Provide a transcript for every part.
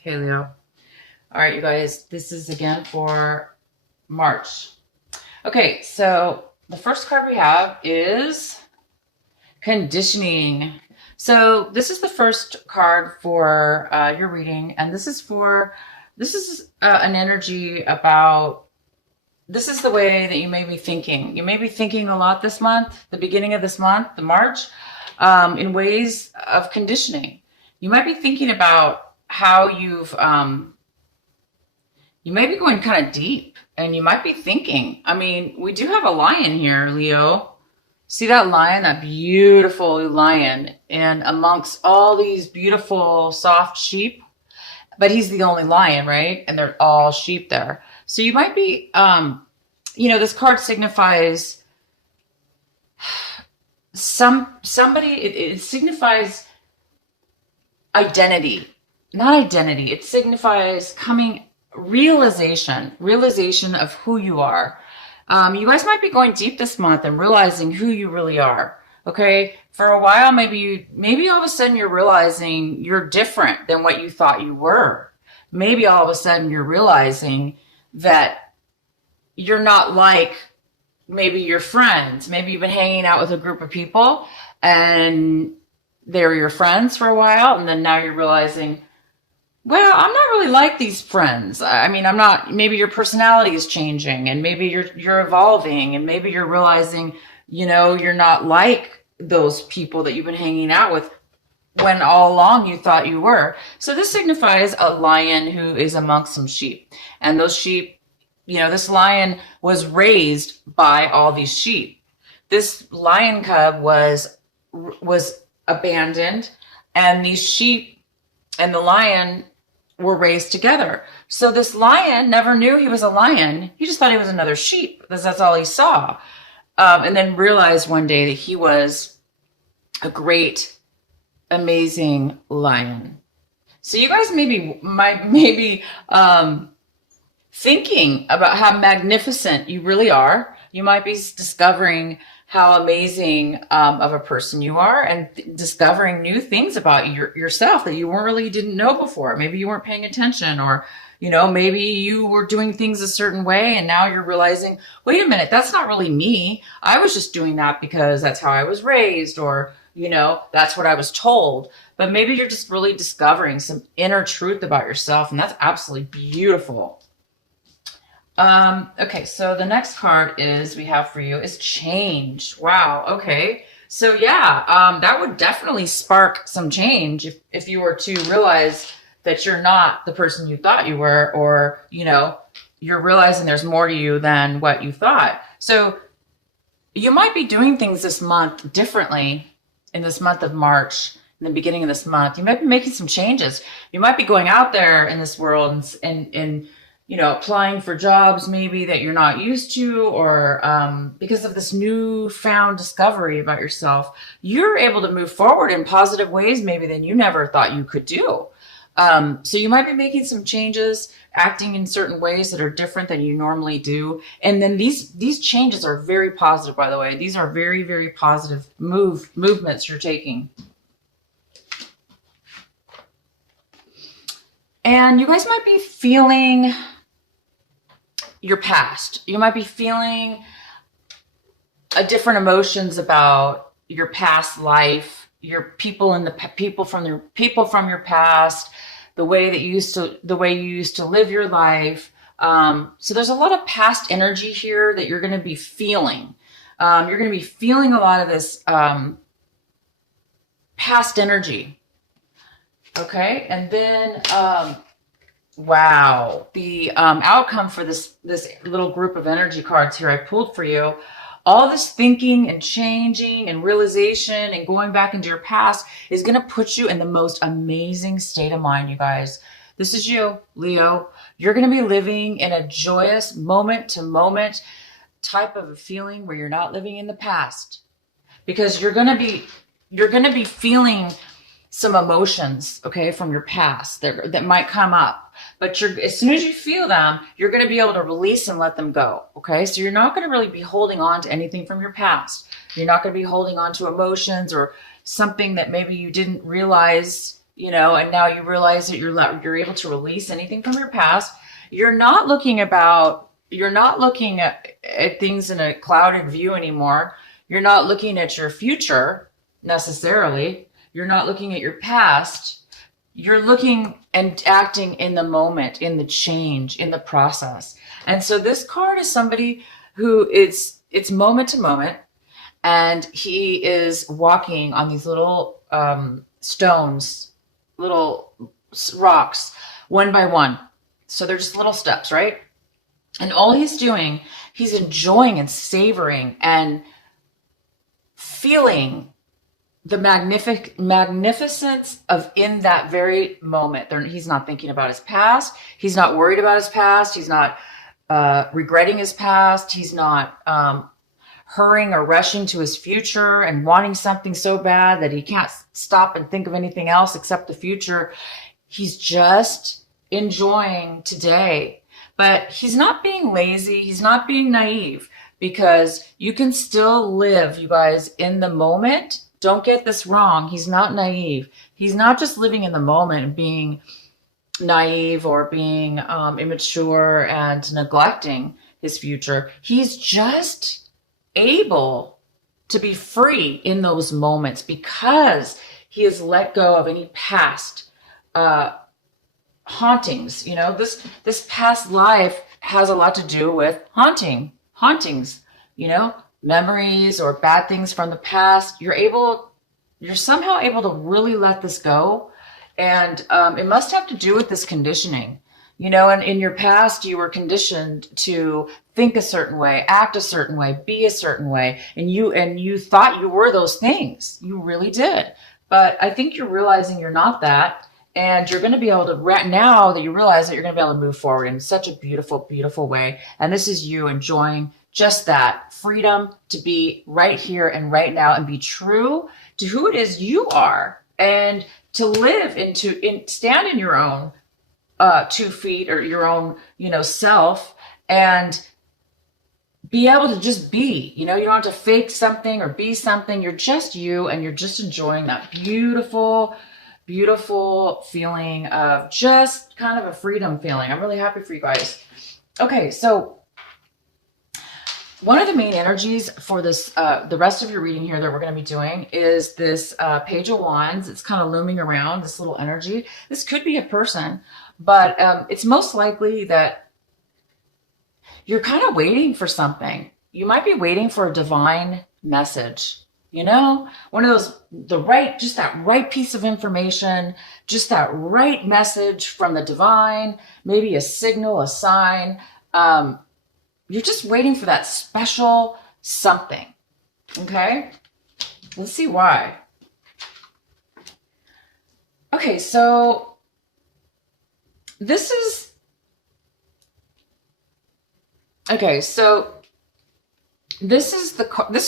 Okay, Leo. All right, you guys, this is again for March. Okay, so the first card we have is conditioning. So this is the first card for your reading, and this is an energy about, this is the way that you may be thinking. You may be thinking a lot this month, the beginning of this month, the March, in ways of conditioning. You might be thinking about how you may be going kind of deep, and you might be thinking, I mean, we do have a lion here, Leo. See that lion, that beautiful lion, and amongst all these beautiful soft sheep, but he's the only lion, right? And they're all sheep there. So you might be, this card signifies somebody, it signifies identity, not identity. It signifies realization of who you are. You guys might be going deep this month and realizing who you really are. Okay. For a while, maybe all of a sudden you're realizing you're different than what you thought you were. Maybe all of a sudden you're realizing that you're not like maybe your friends. Maybe you've been hanging out with a group of people and they're your friends for a while. And then now you're realizing, well, I'm not really like these friends. I mean, I'm not, maybe your personality is changing, and maybe you're evolving, and maybe you're realizing, you're not like those people that you've been hanging out with when all along you thought you were. So this signifies a lion who is amongst some sheep. And those sheep, this lion was raised by all these sheep. This lion cub was abandoned, and these sheep and the lion were raised together. So this lion never knew he was a lion. He just thought he was another sheep, because that's all he saw. And then realized one day that he was a great, amazing lion. So you guys might be thinking about how magnificent you really are. You might be discovering how amazing of a person you are, and discovering new things about yourself that you didn't know before. Maybe you weren't paying attention, or, maybe you were doing things a certain way, and now you're realizing, wait a minute, that's not really me. I was just doing that because that's how I was raised, or, that's what I was told. But maybe you're just really discovering some inner truth about yourself, and that's absolutely beautiful. Okay, so the next card we have for you is change. Wow. Okay. So yeah, that would definitely spark some change if you were to realize that you're not the person you thought you were, or, you're realizing there's more to you than what you thought. So you might be doing things this month differently, in this month of March, in the beginning of this month. You might be making some changes. You might be going out there in this world and applying for jobs maybe that you're not used to, or because of this newfound discovery about yourself, you're able to move forward in positive ways maybe than you never thought you could do. So you might be making some changes, acting in certain ways that are different than you normally do. And then these changes are very positive, by the way. These are very, very positive movements you're taking. And you guys might be feeling your past. You might be feeling different emotions about your past life, your people from your past, the way you used to live your life. So there's a lot of past energy here that you're going to be feeling. You're going to be feeling a lot of this past energy. Okay, and then wow, the outcome for this little group of energy cards here I pulled for you, all this thinking and changing and realization and going back into your past is going to put you in the most amazing state of mind, you guys. This is you, Leo. You're going to be living in a joyous moment to moment type of a feeling where you're not living in the past, because you're going to be feeling some emotions, okay, from your past that might come up. But as soon as you feel them, you're going to be able to release and let them go, okay? So you're not going to really be holding on to anything from your past. You're not going to be holding on to emotions or something that maybe you didn't realize, and now you realize that you're able to release anything from your past. You're not looking at things in a clouded view anymore. You're not looking at your future necessarily. You're not looking at your past. You're looking and acting in the moment, in the change, in the process. And so this card is somebody who it's moment to moment, and he is walking on these little stones, little rocks, one by one. So they're just little steps, right? And all he's doing, he's enjoying and savoring and feeling the magnificence of in that very moment. He's not thinking about his past. He's not worried about his past. He's not regretting his past. He's not hurrying or rushing to his future and wanting something so bad that he can't stop and think of anything else except the future. He's just enjoying today. But he's not being lazy. He's not being naive, because you can still live, you guys, in the moment. Don't get this wrong. He's not naive. He's not just living in the moment and being naive or being immature and neglecting his future. He's just able to be free in those moments because he has let go of any past hauntings. This past life has a lot to do with hauntings, memories or bad things from the past. You're somehow able to really let this go. And it must have to do with this conditioning, and in your past, you were conditioned to think a certain way, act a certain way, be a certain way. And you thought you were those things. You really did. But I think you're realizing you're not that. And you're going to be able to, right now that you realize that, you're going to be able to move forward in such a beautiful, beautiful way. And this is you enjoying just that freedom to be right here and right now and be true to who it is you are, and to live stand in your own 2 feet, or your own, self, and be able to just be. You don't have to fake something or be something. You're just you, and you're just enjoying that beautiful, beautiful feeling of just kind of a freedom feeling. I'm really happy for you guys. Okay, so one of the main energies for this, the rest of your reading here that we're going to be doing, is this Page of Wands. It's kind of looming around, this little energy. This could be a person, but it's most likely that you're kind of waiting for something. You might be waiting for a divine message. One of those, just that right piece of information, just that right message from the divine, maybe a signal, a sign. You're just waiting for that special something. Okay? Let's see why. Okay, so this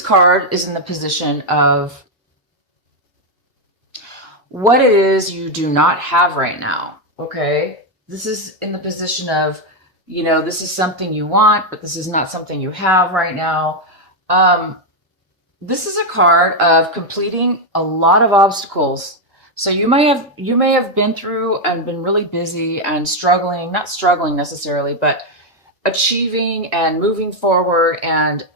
card is in the position of what it is you do not have right now. Okay? This is in the position of, this is something you want, but this is not something you have right now. This is a card of completing a lot of obstacles. So you may have been through and been really busy and struggling, not struggling necessarily, but achieving and moving forward and,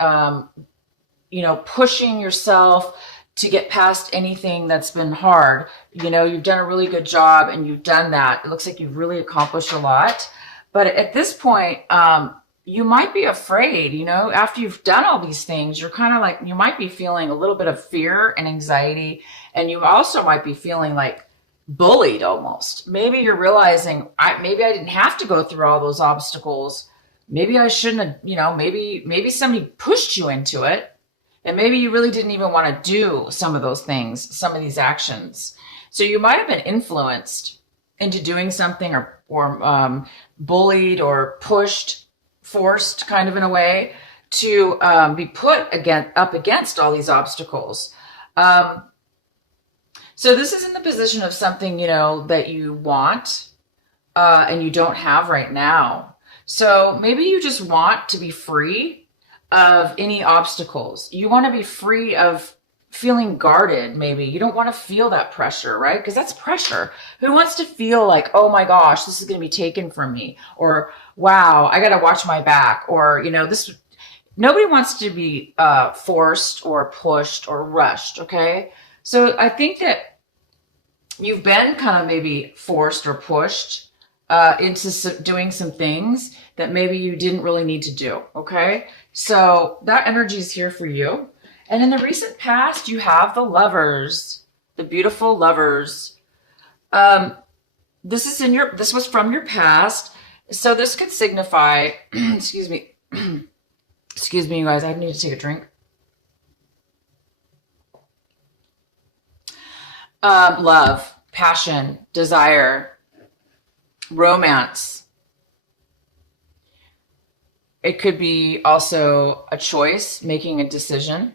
pushing yourself to get past anything that's been hard. You've done a really good job, and you've done that. It looks like you've really accomplished a lot. But at this point, you might be afraid, after you've done all these things, you're kind of like, you might be feeling a little bit of fear and anxiety. And you also might be feeling like bullied almost. Maybe you're realizing, maybe I didn't have to go through all those obstacles. Maybe I shouldn't have, maybe somebody pushed you into it. And maybe you really didn't even want to do some of those things, some of these actions. So you might have been influenced into doing something, or bullied or pushed, forced kind of in a way to be put up against all these obstacles. So this is in the position of something, that you want and you don't have right now. So maybe you just want to be free of any obstacles. You want to be free of feeling guarded. Maybe you don't want to feel that pressure, right? Because that's pressure. Who wants to feel like, oh my gosh, this is going to be taken from me, or wow, I got to watch my back, or this. Nobody wants to be forced or pushed or rushed. Okay, so I think that you've been kind of maybe forced or pushed into doing some things that maybe you didn't really need to do. Okay, so that energy is here for you. And in the recent past, you have the lovers, the beautiful lovers. This was from your past. So this could signify, excuse me, excuse me, you guys, I need to take a drink. Love, passion, desire, romance. It could be also a choice, making a decision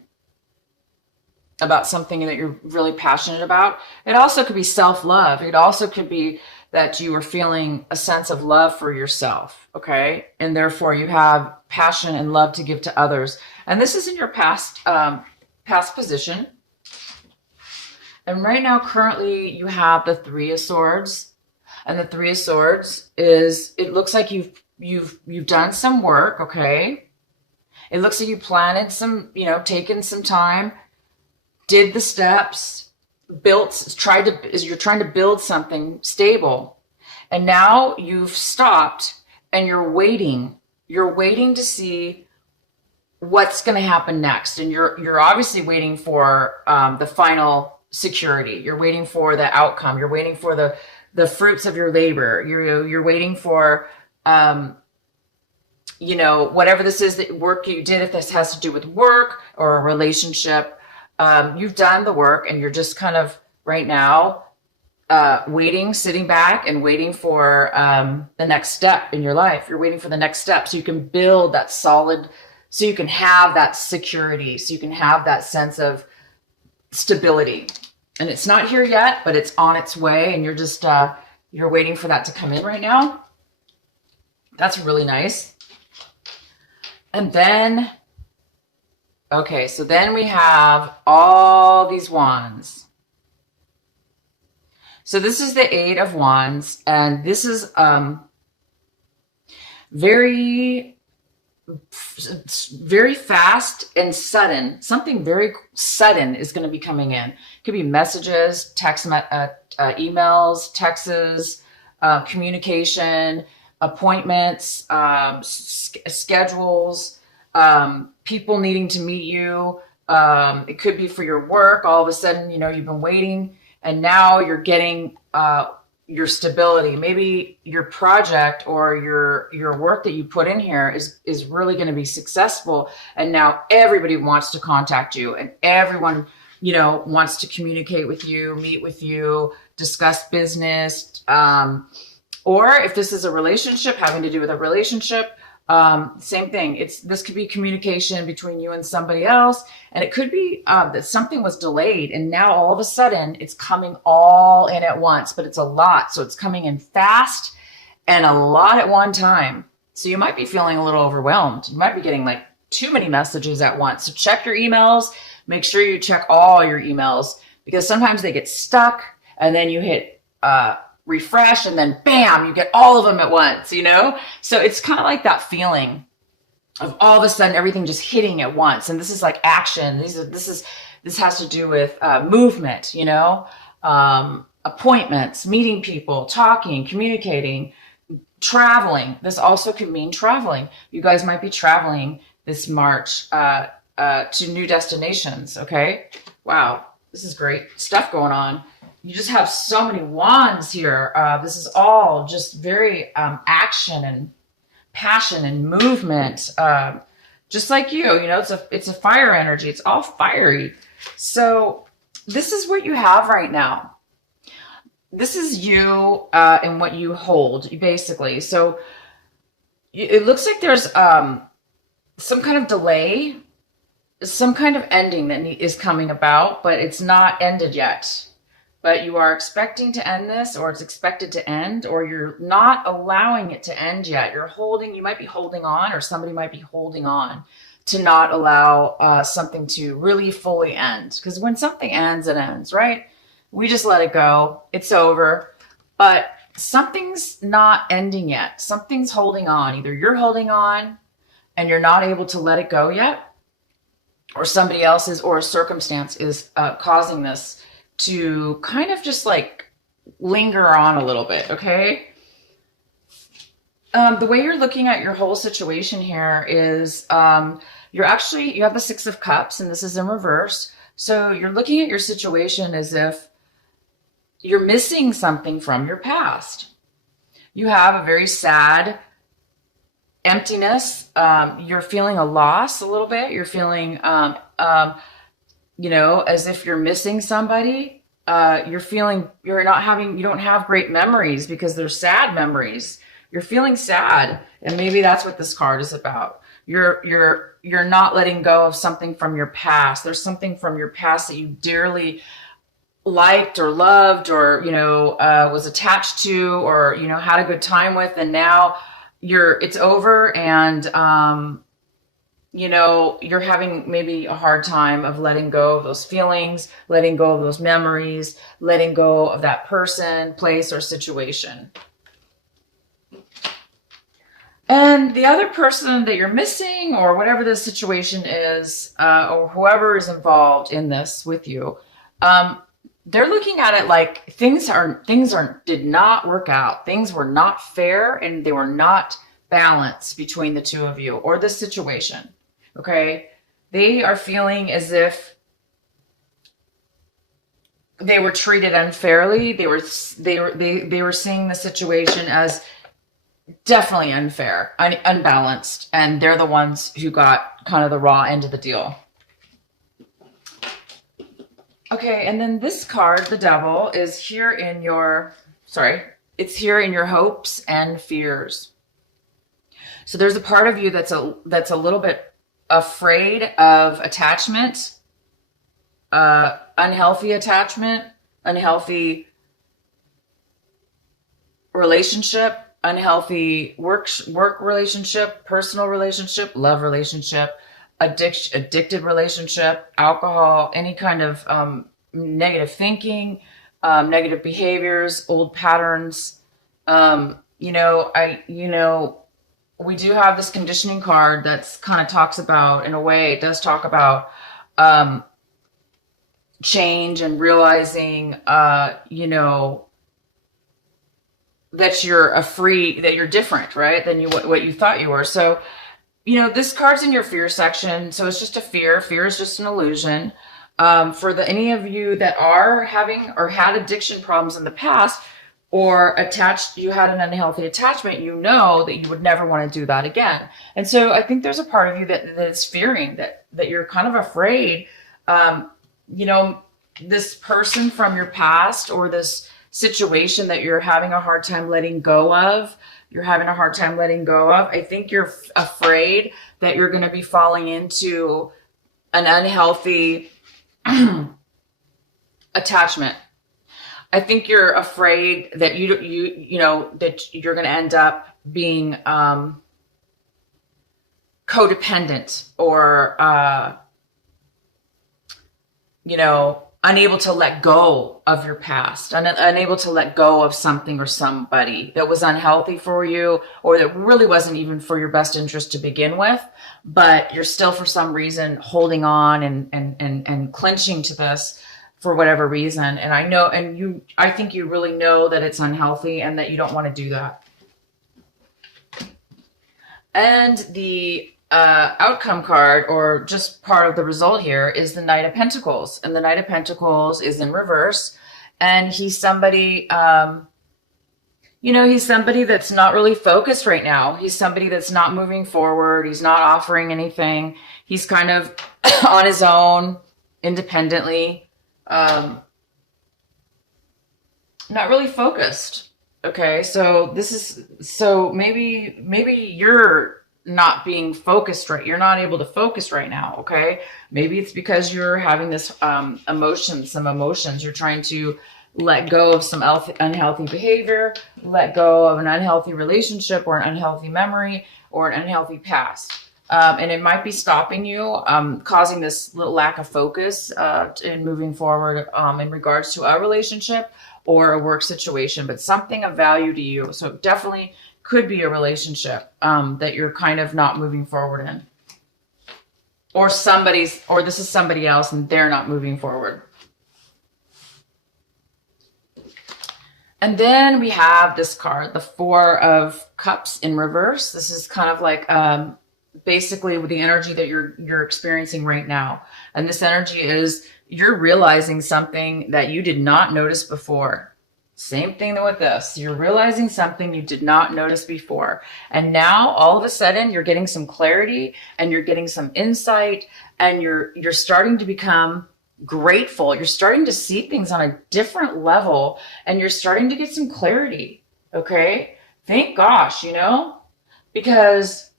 about something that you're really passionate about. It also could be self-love. It also could be that you are feeling a sense of love for yourself, okay? And therefore you have passion and love to give to others. And this is in your past position. And right now, currently, you have the Three of Swords. And the Three of Swords is, it looks like you've done some work, okay? It looks like you planted some, taken some time, did the steps, you're trying to build something stable. And now you've stopped and you're waiting to see what's going to happen next. And you're obviously waiting for the final security. You're waiting for the outcome. You're waiting for the fruits of your labor. You're waiting for, whatever this is, that work you did, if this has to do with work or a relationship. You've done the work and you're just kind of right now sitting back and waiting for the next step in your life. You're waiting for the next step so you can build that solid, so you can have that security, so you can have that sense of stability. And it's not here yet, but it's on its way, and you're just you're waiting for that to come in right now. That's really nice. And then okay, so then we have all these wands. So this is the Eight of Wands, and this is very, very fast and sudden. Something very sudden is going to be coming in. It could be messages, emails, texts, communication, appointments, schedules. People needing to meet you. It could be for your work. All of a sudden, you've been waiting and now you're getting your stability. Maybe your project or your work that you put in here is really going to be successful. And now everybody wants to contact you, and everyone, wants to communicate with you, meet with you, discuss business. Or if this is a relationship, having to do with a relationship, same thing. This could be communication between you and somebody else, and it could be that something was delayed, and now all of a sudden it's coming all in at once. But it's a lot, so it's coming in fast and a lot at one time. So you might be feeling a little overwhelmed. You might be getting like too many messages at once. So check your emails. Make sure you check all your emails, because sometimes they get stuck, and then you hit refresh, and then bam, you get all of them at once, So it's kind of like that feeling of all of a sudden everything just hitting at once. And this is like action. This has to do with movement, appointments, meeting people, talking, communicating, traveling. This also could mean traveling. You guys might be traveling this March to new destinations. Okay. Wow. This is great stuff going on. You just have so many wands here. This is all just very action and passion and movement. Just like you, it's a fire energy. It's all fiery. So this is what you have right now. This is you and what you hold, basically. So it looks like there's some kind of delay, some kind of ending that is coming about, but it's not ended yet. But you are expecting to end this, or it's expected to end, or you're not allowing it to end yet. You might be holding on, or somebody might be holding on to not allow something to really fully end. Because when something ends, it ends, right? We just let it go. It's over. But something's not ending yet. Something's holding on. Either you're holding on and you're not able to let it go yet, or somebody else is, or a circumstance is causing this to kind of just like linger on a little bit, okay? The way you're looking at your whole situation here is you have the Six of Cups, and this is in reverse. So you're looking at your situation as if you're missing something from your past. You have a very sad emptiness. You're feeling a loss a little bit. You're feeling, as if you're missing somebody. You don't have great memories because they're sad memories. You're feeling sad, and maybe that's what this card is about. You're not letting go of something from your past. There's something from your past that you dearly liked or loved or was attached to or had a good time with, and now it's over, and you're having maybe a hard time of letting go of those feelings, letting go of those memories, letting go of that person, place, or situation. And the other person that you're missing, or whatever the situation is, or whoever is involved in this with you, they're looking at it like things did not work out. Things were not fair, and they were not balanced between the two of you or the situation. Okay, they are feeling as if they were treated unfairly. They were seeing the situation as definitely unfair, unbalanced, and they're the ones who got kind of the raw end of the deal. Okay, and then this card, the Devil, is here in your, it's here in your hopes and fears. So there's a part of you that's a little bit afraid of attachment, unhealthy attachment, unhealthy relationship, unhealthy work relationship, personal relationship, love relationship, addicted relationship, alcohol, any kind of negative thinking, negative behaviors, old patterns. We do have this conditioning card that's kind of talks about, in a way, it does talk about change and realizing, that you're different, right, than what you thought you were. So, this card's in your fear section. So it's just a fear. Fear is just an illusion. For any of you that are having or had addiction problems in the past, or you had an unhealthy attachment, that you would never want to do that again. And so I think there's a part of you that's fearing that you're kind of afraid, this person from your past, or this situation that you're having a hard time letting go of. I think you're afraid that you're going to be falling into an unhealthy attachment. I think you're afraid that that you're going to end up being codependent, or unable to let go of your past, unable to let go of something or somebody that was unhealthy for you, or that really wasn't even for your best interest to begin with, but you're still for some reason holding on and clenching to this for whatever reason. And I think you really know that it's unhealthy and that you don't want to do that. And the outcome card, or just part of the result here, is the Knight of Pentacles. And the Knight of Pentacles is in reverse. And he's somebody, he's somebody that's not really focused right now. He's somebody that's not moving forward. He's not offering anything. He's kind of on his own, independently, not really focused. Okay, so maybe you're not being focused right. You're not able to focus right now. Okay, maybe it's because you're having this some emotions. You're trying to let go of some unhealthy behavior, let go of an unhealthy relationship, or an unhealthy memory, or an unhealthy past. And it might be stopping you, causing this little lack of focus in moving forward in regards to a relationship or a work situation, but something of value to you. So it definitely could be a relationship that you're kind of not moving forward in. Or this is somebody else and they're not moving forward. And then we have this card, the Four of Cups in reverse. This is kind of like basically with the energy that you're experiencing right now. And this energy is you're realizing something that you did not notice before. Same thing with this. You're realizing something you did not notice before. And now all of a sudden you're getting some clarity and you're getting some insight and you're starting to become grateful. You're starting to see things on a different level and you're starting to get some clarity. Okay? Thank gosh, because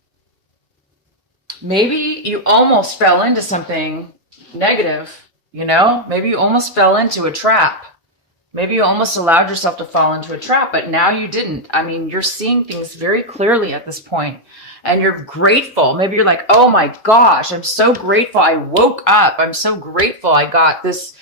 maybe you almost fell into something negative, maybe you almost fell into a trap. Maybe you almost allowed yourself to fall into a trap, but now you didn't. I mean, you're seeing things very clearly at this point and you're grateful. Maybe you're like, oh my gosh, I'm so grateful. I woke up. I'm so grateful. I got this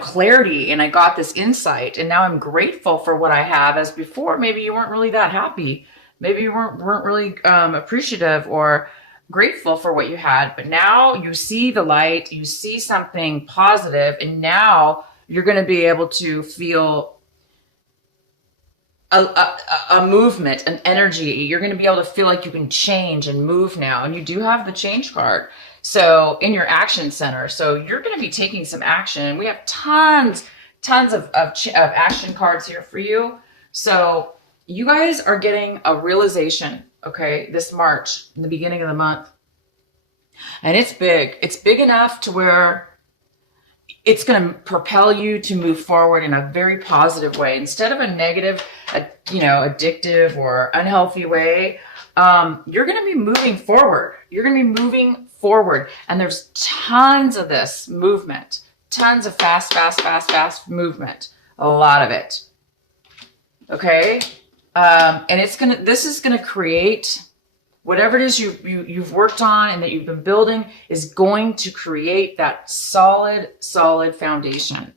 clarity and I got this insight and now I'm grateful for what I have, as before, maybe you weren't really that happy. Maybe you weren't really appreciative or grateful for what you had, but now you see the light, you see something positive, and now you're going to be able to feel a movement, an energy. You're going to be able to feel like you can change and move now. And you do have the change card. So in your action center, so you're going to be taking some action. We have tons of action cards here for you. So you guys are getting a realization, okay, this March, in the beginning of the month. And it's big. It's big enough to where it's going to propel you to move forward in a very positive way. Instead of a negative, addictive or unhealthy way, you're going to be moving forward. You're going to be moving forward. And there's tons of this movement, tons of fast movement, a lot of it. Okay. And this is going to create whatever it is you've worked on and that you've been building is going to create that solid foundation.